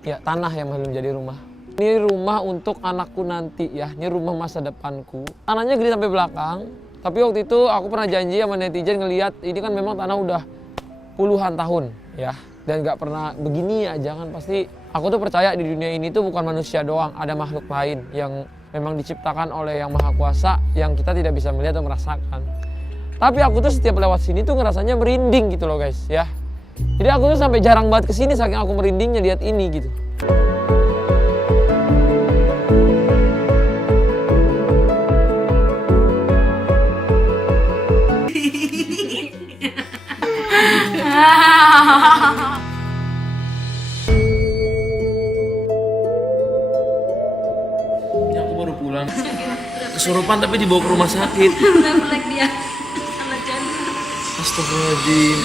ya tanah yang belum jadi rumah. Ini rumah untuk anakku nanti ya, ini rumah masa depanku. Tanahnya gede sampai belakang, tapi waktu itu aku pernah janji sama netizen ngelihat ini kan memang tanah udah puluhan tahun ya, dan nggak pernah begini aja kan. Pasti aku tuh percaya di dunia ini tuh bukan manusia doang, ada makhluk lain yang memang diciptakan oleh Yang Maha Kuasa yang kita tidak bisa melihat atau merasakan. Tapi aku tuh setiap lewat sini tuh ngerasanya merinding gitu loh guys ya. Jadi aku tuh sampai jarang banget kesini saking aku merindingnya lihat ini gitu. Ini aku baru pulang. Kesurupan tapi dibawa ke rumah sakit. Refleks dia sama jantung. Astagfirullahaladzim.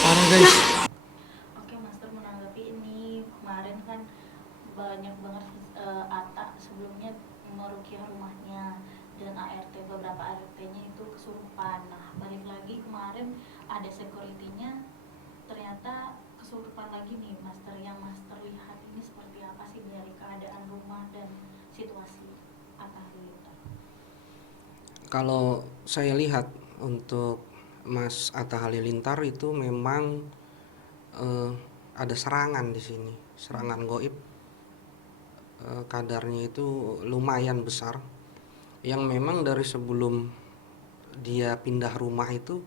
Parah guys. Oke, Master, menanggapi ini kemarin kan banyak banget Atta sebelumnya meruqyah rumahnya dan ART, beberapa ART-nya itu kesurupan. Nah, balik lagi kemarin ada security-nya ternyata kesurupan lagi nih, Master. Yang Master lihat ini seperti apa sih dari keadaan rumah dan situasi Atta Halilintar? Kalau saya lihat untuk Mas Atta Halilintar itu memang ada serangan di sini, serangan goib. Kadarnya itu lumayan besar, yang memang dari sebelum dia pindah rumah itu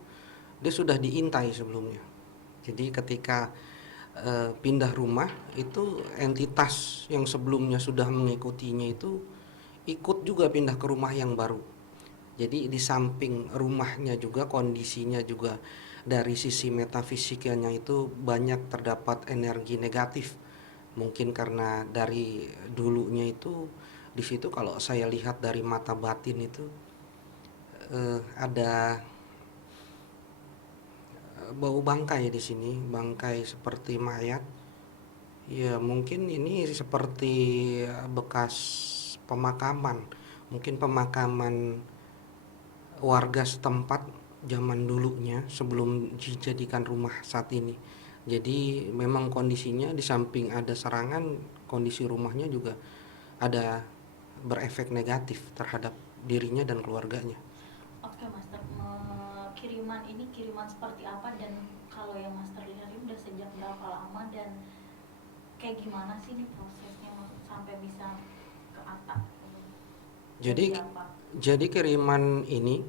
dia sudah diintai sebelumnya. Jadi ketika pindah rumah itu entitas yang sebelumnya sudah mengikutinya itu ikut juga pindah ke rumah yang baru. Jadi di samping rumahnya juga kondisinya juga dari sisi metafisikanya itu banyak terdapat energi negatif. Mungkin karena dari dulunya itu di situ kalau saya lihat dari mata batin itu ada bau bangkai di sini, bangkai seperti mayat. Ya mungkin ini seperti bekas pemakaman, mungkin pemakaman warga setempat zaman dulunya sebelum dijadikan rumah saat ini. Jadi memang kondisinya di samping ada serangan, kondisi rumahnya juga ada berefek negatif terhadap dirinya dan keluarganya. Oke, Master, kiriman ini kiriman seperti apa, dan kalau yang Master lihat ini udah sejak berapa lama dan kayak gimana sih ini prosesnya sampai bisa ke Atta? Jadi kiriman ini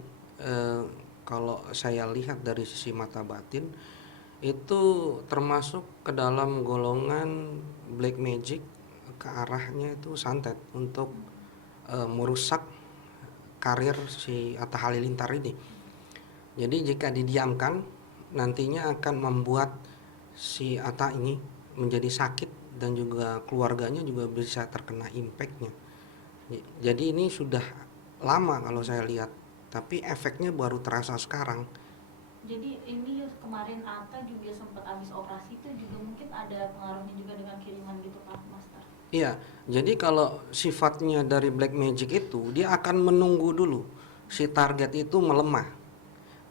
kalau saya lihat dari sisi mata batin itu termasuk ke dalam golongan black magic, ke arahnya itu santet untuk merusak karir si Atta Halilintar ini. Jadi jika didiamkan nantinya akan membuat si Atta ini menjadi sakit dan juga keluarganya juga bisa terkena impactnya. Jadi ini sudah lama kalau saya lihat, tapi efeknya baru terasa sekarang. Jadi ini kemarin Atta juga sempat habis operasi, itu juga mungkin ada pengaruhnya juga dengan kiriman gitu Pak Master? Iya, jadi kalau sifatnya dari black magic itu dia akan menunggu dulu si target itu melemah.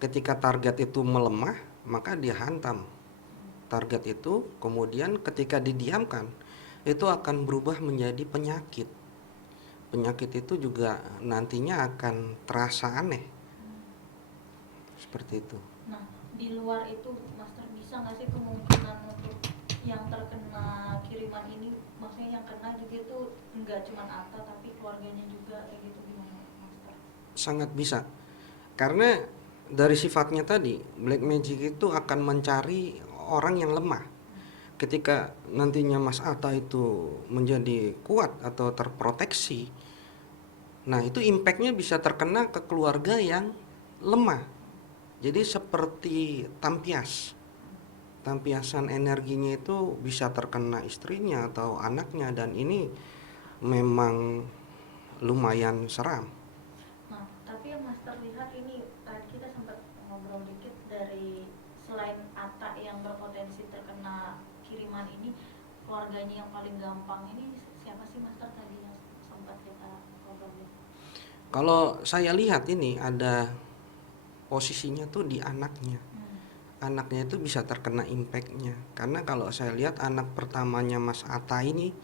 Ketika target itu melemah, maka dia hantam target itu. Kemudian ketika didiamkan, itu akan berubah menjadi penyakit. Penyakit itu juga nantinya akan terasa aneh. Seperti itu. Nah, di luar itu Master bisa nggak sih kemungkinan untuk yang terkena kiriman ini, maksudnya yang kena juga itu nggak cuma Atta tapi keluarganya juga kayak gitu, gimana Master? Sangat bisa. Karena dari sifatnya tadi, black magic itu akan mencari orang yang lemah. Ketika nantinya Mas Atta itu menjadi kuat atau terproteksi, nah itu impactnya bisa terkena ke keluarga yang lemah. Jadi seperti tampiasan energinya itu bisa terkena istrinya atau anaknya, dan ini memang lumayan seram. Nah, tapi yang Master lihat ini tadi kita sempat ngobrol dikit, dari selain Atta yang berpotensi terkena kiriman ini, keluarganya yang paling gampang ini siapa sih Master tadi yang sempat kita ngobrolin? Kalau saya lihat ini ada posisinya tuh di anaknya. anaknya itu bisa terkena impactnya. Karena kalau saya lihat anak pertamanya Mas Atta ini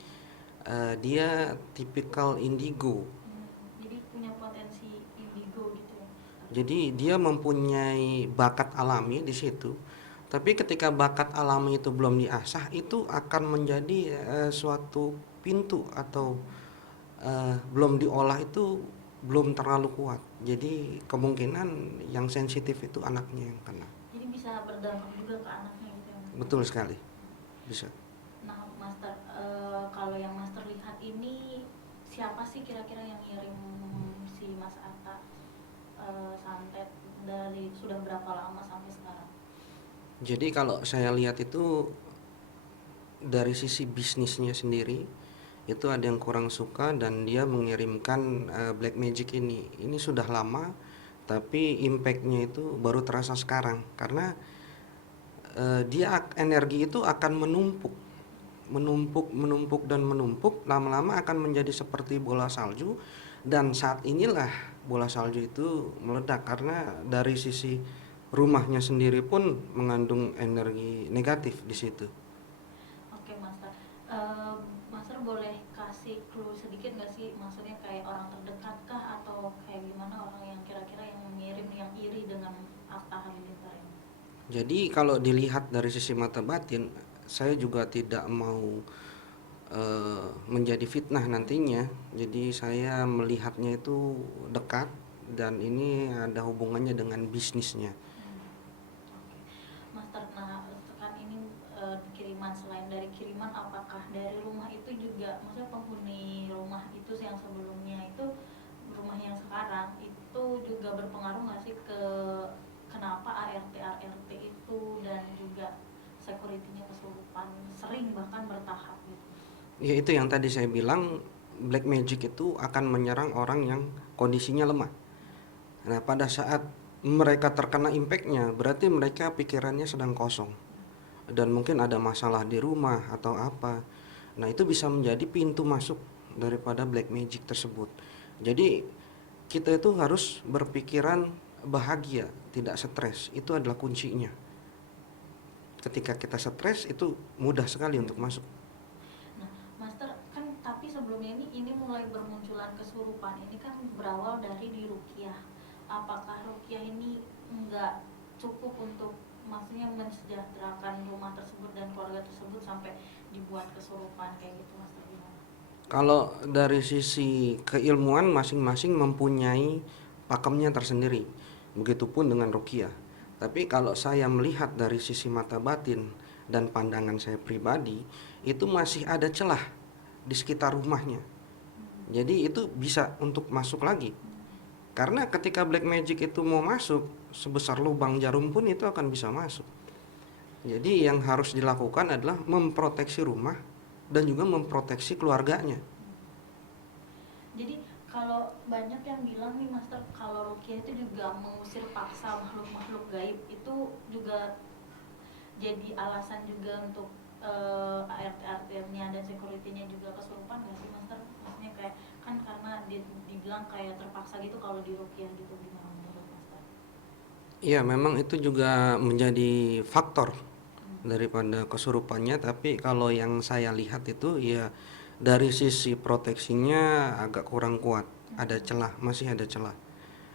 dia tipikal indigo. Jadi punya potensi indigo gitu ya. Jadi dia mempunyai bakat alami di situ. Tapi ketika bakat alami itu belum diasah, itu akan menjadi suatu pintu atau belum diolah itu belum terlalu kuat. Jadi kemungkinan yang sensitif itu anaknya yang kena. Jadi bisa berdampak juga ke anaknya gitu ya, Mas? Betul sekali, bisa. Nah, Master, kalau yang Master lihat ini siapa sih kira-kira yang ngirim si Mas Atta santet dari sudah berapa lama sampai sekarang? Jadi kalau saya lihat itu dari sisi bisnisnya sendiri itu ada yang kurang suka dan dia mengirimkan black magic ini. Ini sudah lama tapi impactnya itu baru terasa sekarang karena energi itu akan menumpuk dan menumpuk, lama-lama akan menjadi seperti bola salju, dan saat inilah bola salju itu meledak karena dari sisi rumahnya sendiri pun mengandung energi negatif di situ. Oke, Master. Master boleh kasih clue sedikit nggak sih? Maksudnya kayak orang terdekat kah atau kayak gimana orang yang kira-kira yang mengirim yang iri dengan Atta Halilintar ini? Jadi kalau dilihat dari sisi mata batin, saya juga tidak mau menjadi fitnah nantinya. Jadi saya melihatnya itu dekat dan ini ada hubungannya dengan bisnisnya. Oke. Master, nah kan ini kiriman, selain dari kiriman apakah dari rumah itu juga, maksudnya penghuni rumah itu yang sebelumnya itu rumah yang sekarang itu juga berpengaruh nggak sih ke kenapa ART itu dan juga security-nya kesurupan sering bahkan bertahap gitu? Ya itu yang tadi saya bilang, black magic itu akan menyerang orang yang kondisinya lemah. Nah pada saat mereka terkena impactnya berarti mereka pikirannya sedang kosong dan mungkin ada masalah di rumah atau apa. Nah itu bisa menjadi pintu masuk daripada black magic tersebut. Jadi kita itu harus berpikiran bahagia, tidak stres. Itu adalah kuncinya. Ketika kita stres itu mudah sekali untuk masuk. Nah, Master, kan tapi sebelumnya ini mulai bermunculan kesurupan ini kan berawal dari di ruqyah. Apakah ruqyah ini nggak cukup untuk maksudnya mensejahterakan rumah tersebut dan keluarga tersebut sampai dibuat kesurupan kayak gitu, Master, gimana? Kalau dari sisi keilmuan masing-masing mempunyai pakemnya tersendiri. Begitupun dengan ruqyah. Tapi kalau saya melihat dari sisi mata batin dan pandangan saya pribadi, itu masih ada celah di sekitar rumahnya. Jadi itu bisa untuk masuk lagi. Karena ketika black magic itu mau masuk, sebesar lubang jarum pun itu akan bisa masuk. Jadi yang harus dilakukan adalah memproteksi rumah dan juga memproteksi keluarganya. Jadi kalau banyak yang bilang nih, Master, kalau ruqyah itu juga mengusir paksa makhluk-makhluk gaib, itu juga jadi alasan juga untuk ART-nya dan security-nya juga kesurupan nggak sih, Master? Maksudnya kayak kan karena dibilang kayak terpaksa gitu kalau di ruqyah gitu, gimana menurut Master? Iya, memang itu juga menjadi faktor daripada kesurupannya, tapi kalau yang saya lihat itu ya dari sisi proteksinya agak kurang kuat, ada celah, masih ada celah.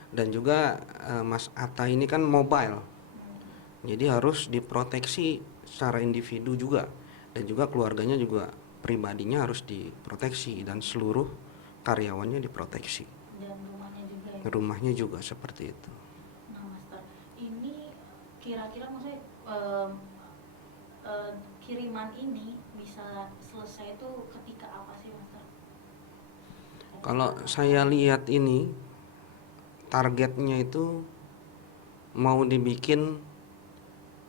Dan juga Mas Atta ini kan mobile, jadi harus diproteksi secara individu juga, dan juga keluarganya juga pribadinya harus diproteksi dan seluruh karyawannya diproteksi. Dan rumahnya juga ya? Rumahnya juga seperti itu. Nah, Master, ini kira-kira maksudnya kiriman ini bisa selesai itu ketika apa sih, Master? Kalau saya lihat ini targetnya itu mau dibikin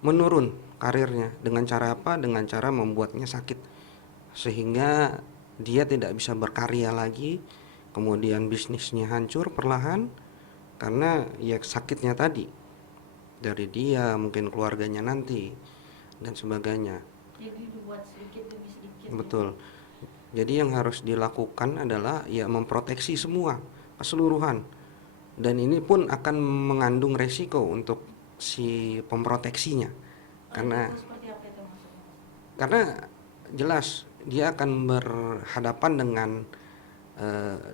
menurun karirnya. Dengan cara apa? Dengan cara membuatnya sakit sehingga dia tidak bisa berkarya lagi, kemudian bisnisnya hancur perlahan karena ya sakitnya tadi dari dia, mungkin keluarganya nanti dan sebagainya. Jadi dibuat sedikit demi sedikit. Betul. Jadi yang harus dilakukan adalah ya memproteksi semua keseluruhan, dan ini pun akan mengandung resiko untuk si pemproteksinya. Karena Itu seperti apa itu maksudnya? karena jelas dia akan berhadapan dengan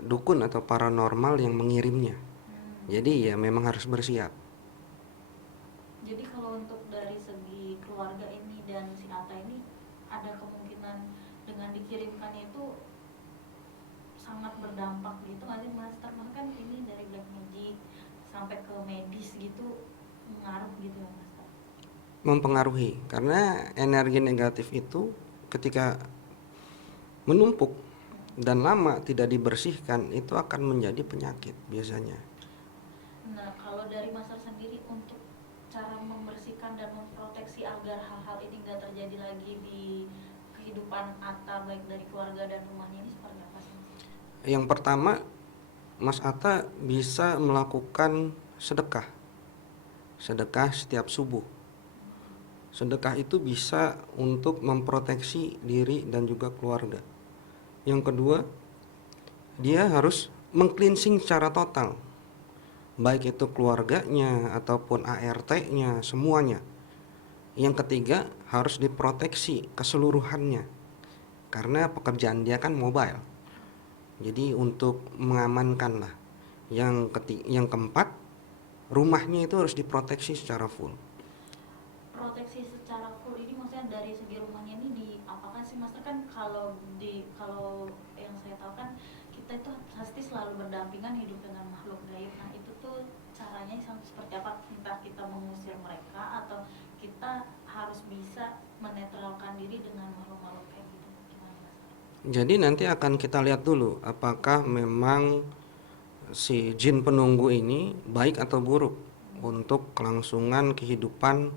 dukun atau paranormal yang mengirimnya. Jadi ya memang harus bersiap. Jadi kalau untuk dari segi keluarga ini dan si Ata ini ada kemungkinan dengan dikirimkannya itu sangat berdampak gitu nggak sih Master? Maksudnya kan ini dari black magic sampai ke medis gitu mengaruh gitu ya Master? Mempengaruhi karena energi negatif itu ketika menumpuk dan lama tidak dibersihkan itu akan menjadi penyakit biasanya. Nah kalau dari Master sendiri untuk cara membersihkan dan memproteksi agar hal-hal ini nggak terjadi lagi di kehidupan Atta baik dari keluarga dan rumahnya ini seperti apa sih Mas? Yang pertama, Mas Atta bisa melakukan sedekah. Sedekah setiap subuh. Sedekah itu bisa untuk memproteksi diri dan juga keluarga. Yang kedua, dia harus meng-cleansing secara total. Baik itu keluarganya ataupun ART-nya, semuanya. Yang ketiga, harus diproteksi keseluruhannya. Karena pekerjaan dia kan mobile. Jadi untuk mengamankan lah. Yang keempat, rumahnya itu harus diproteksi secara full. Proteksi secara full ini maksudnya dari segi rumahnya ini di apakah sih Master? Kan kalau yang saya tahu kan kita itu pasti selalu berdampingan hidup dengan makhluk gaib. Nah itu tuh caranya seperti apa? Entah kita mengusir mereka atau kita harus bisa menetralkan diri dengan makhluk-makhluk kayak gitu. Gimana Master? Jadi nanti akan kita lihat dulu apakah memang si jin penunggu ini baik atau buruk untuk kelangsungan kehidupan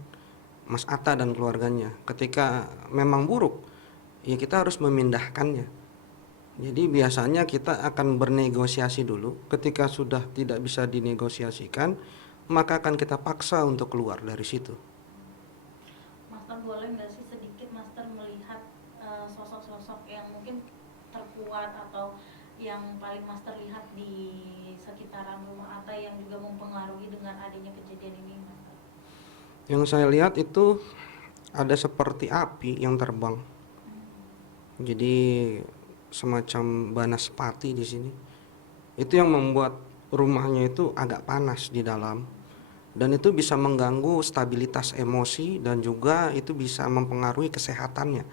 Mas Atta dan keluarganya. Ketika memang buruk, ya kita harus memindahkannya. Jadi biasanya kita akan bernegosiasi dulu. Ketika sudah tidak bisa dinegosiasikan, maka akan kita paksa untuk keluar dari situ. Master boleh nggak sih sedikit Master melihat sosok-sosok yang mungkin terkuat atau yang paling Master lihat di sekitaran rumah Atta yang juga mempengaruhi dengan adanya kejadian ini Master? Yang saya lihat itu ada seperti api yang terbang. Jadi semacam banaspati di sini. Itu yang membuat rumahnya itu agak panas di dalam. Dan itu bisa mengganggu stabilitas emosi dan juga itu bisa mempengaruhi kesehatannya.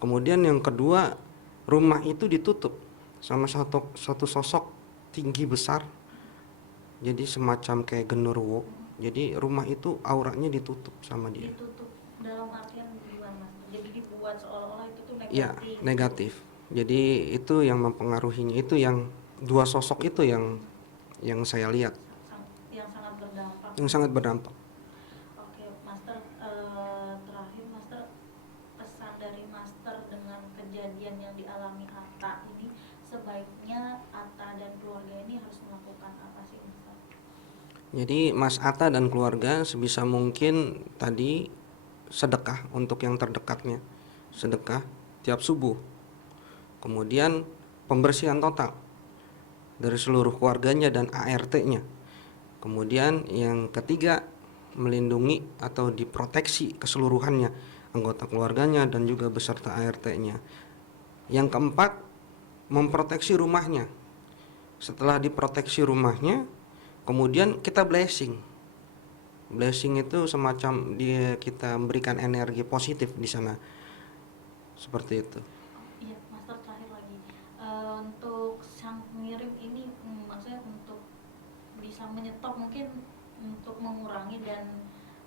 Kemudian yang kedua, rumah itu ditutup sama satu sosok tinggi besar. Jadi semacam kayak genderuwo. Jadi rumah itu auranya ditutup sama dia. Ditutup dalam artian gimana Master? Jadi dibuat seolah-olah itu tuh negatif. Iya, negatif. Jadi itu yang mempengaruhinya, itu yang dua sosok itu yang saya lihat, Yang sangat berdampak. yang sangat berdampak. Oke, Master, terakhir Master, pesan dari Master dengan kejadian yang dialami Atta ini, sebaiknya Atta dan keluarga ini harus melakukan apa sih Master? Jadi Mas Atta dan keluarga sebisa mungkin tadi sedekah untuk yang terdekatnya, sedekah tiap subuh. Kemudian pembersihan total dari seluruh keluarganya dan ART-nya. Kemudian yang ketiga, melindungi atau diproteksi keseluruhannya, anggota keluarganya dan juga beserta ART-nya. Yang keempat, memproteksi rumahnya. Setelah diproteksi rumahnya, kemudian kita blessing. Blessing itu semacam kita memberikan energi positif di sana. Seperti itu. Iya, Master terakhir lagi. Untuk sang pengirim ini, maksudnya untuk bisa menyetop mungkin untuk mengurangi dan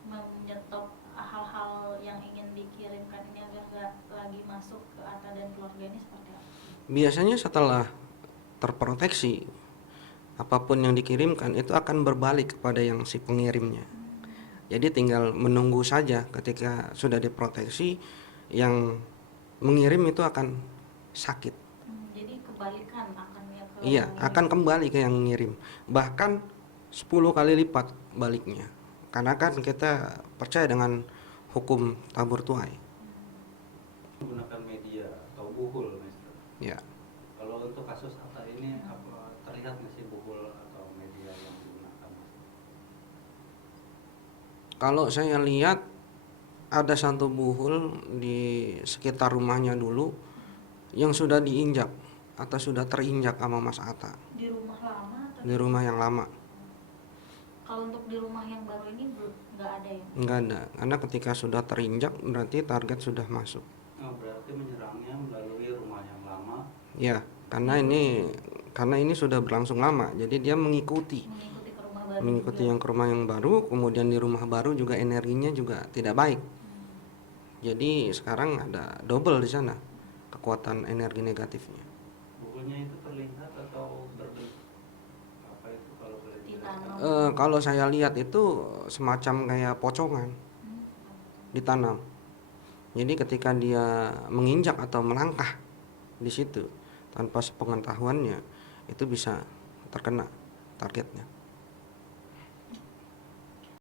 menyetop hal-hal yang ingin dikirimkan ini agar nggak lagi masuk ke Atta dan keluarga ini seperti apa? Biasanya setelah terproteksi, apapun yang dikirimkan itu akan berbalik kepada yang si pengirimnya. Jadi tinggal menunggu saja ketika sudah diproteksi, yang mengirim itu akan sakit. Jadi kebalikan akan ya ke Iya, akan kembali ke yang mengirim. Bahkan 10 kali lipat baliknya. Karena kan kita percaya dengan hukum tabur tuai. Menggunakan media atau buhul, Master. Ya. Kalau untuk kasus Atta ini apa terlihat nggak sih buhul atau media yang digunakan, Master? Kalau saya lihat ada satu buhul di sekitar rumahnya dulu yang sudah diinjak atau sudah terinjak sama Mas Atta Di rumah lama atau di rumah yang lama. kalau untuk di rumah yang baru ini nggak ada ya? Enggak ada, karena ketika sudah terinjak berarti target sudah masuk. Oh, berarti menyerangnya melalui rumah yang lama. Ya, karena ini sudah berlangsung lama, jadi dia mengikuti Mengikuti ke rumah baru mengikuti juga. yang ke rumah yang baru, kemudian di rumah baru juga energinya juga tidak baik. Jadi sekarang ada double di sana kekuatan energi negatifnya. Bukunya itu terlihat atau berbentuk apa itu kalau boleh dijelaskan? Ditanam. Kalau saya lihat itu semacam kayak pocongan ditanam. Jadi ketika dia menginjak atau melangkah di situ tanpa sepengetahuannya itu bisa terkena targetnya.